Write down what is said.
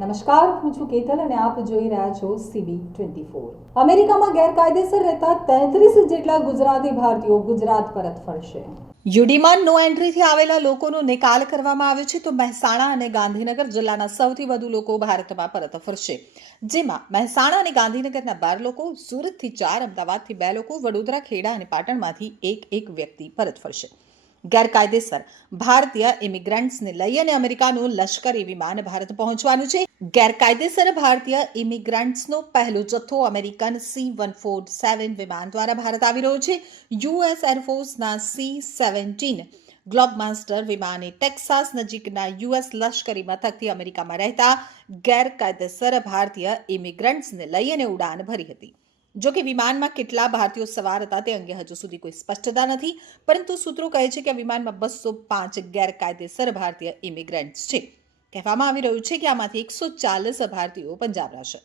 નમસ્કાર, હું છું કેતલ અને આપ જોઈ રહ્યા છો સીબી ટ્વેન્ટી ફોર અમેરિકામાં ગેરકાયદેસર રહેતા તેત્રીસ જેટલા ગુજરાતી ભારતીયો ગુજરાત પરત ફરશે. યુડીમાં નો એન્ટ્રીથી આવેલા લોકોનો નિકાલ કરવામાં આવ્યો છે, તો મહેસાણા અને ગાંધીનગર જિલ્લાના સૌથી વધુ લોકો ભારતમાં પરત ફરશે. જેમાં મહેસાણા અને ગાંધીનગરના બાર લોકો, સુરતથી ચાર, અમદાવાદથી બે લોકો, વડોદરા, ખેડા અને પાટણમાંથી એક એક વ્યક્તિ પરત ફરશે. ગેરકાયદેસર. ભારતીય ઇમિગ્રન્ટ્સને લઈ અને અમેરિકાનું લશ્કરી વિમાન ભારત પહોંચવાનું છે. ગેરકાયદેસર ભારતીય ઇમિગ્રન્ટ્સનો પહેલો જથ્થો American C one four seven વિમાન દ્વારા ભારત આવી રહ્યો છે. યુએસ એરફોર્સના સી સેવન્ટીન ગ્લોબમાસ્ટર વિમાને ટેક્સાસ નજીકના યુએસ લશ્કરી મથકથી અમેરિકામાં રહેતા ગેરકાયદેસર ભારતીય ઇમિગ્રન્ટ્સને લઈ અને ઉડાન ભરી હતી. જો કે વિમાનમાં કેટલા ભારતીયો સવાર હતા તે અંગે હજુ સુધી કોઈ સ્પષ્ટતા નથી, પરંતુ સૂત્રો કહે છે કે આ વિમાનમાં બસો પાંચ ગેરકાયદેસર ભારતીય ઇમિગ્રન્ટ્સ છે. કહેવામાં આવી રહ્યું છે કે આમાંથી એકસો ચાલીસ ભારતીયો પંજાબના છે